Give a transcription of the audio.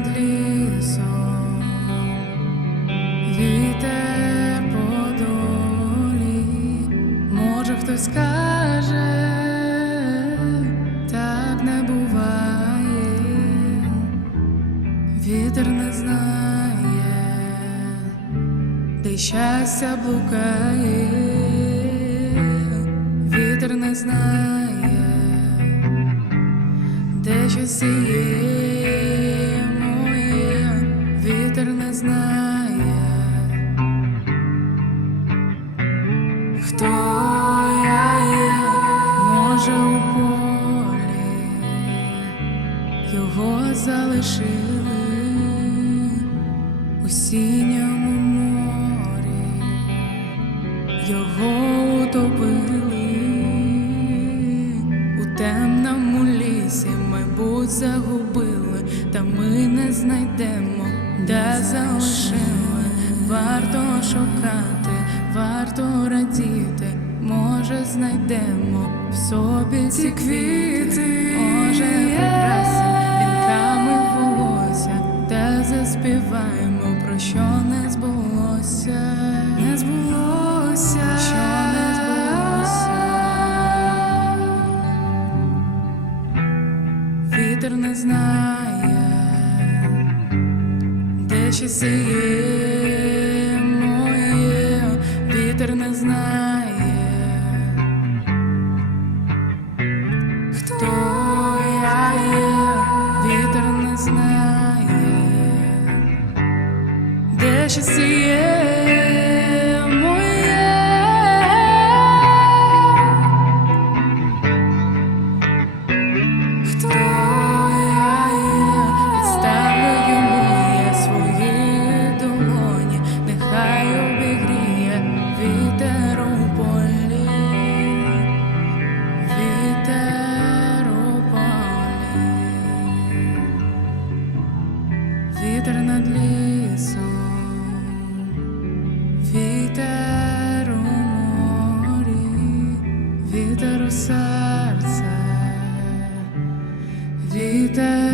над вітер подолі, може хтось скаже, так не буває, вітер не знає, де щастя блукає, вітер не знає, де щось сіє. Знає. Хто я може у полі його залишили у синьому морі, його утопили у темному лісі, майбуть загубили, та ми не знайдемо, де залишили. Варто шукати, варто радіти, може знайдемо в собі ці квіти, може прекрасні вінками волосся, та заспіваємо про що не збулося, не збулося, що не збулося. Вітер не знає, часи є моє, вітер не знає, хто я є, вітер не знає, де часи. Вітер над лісом, вітер у морі, вітер у серце, вітер.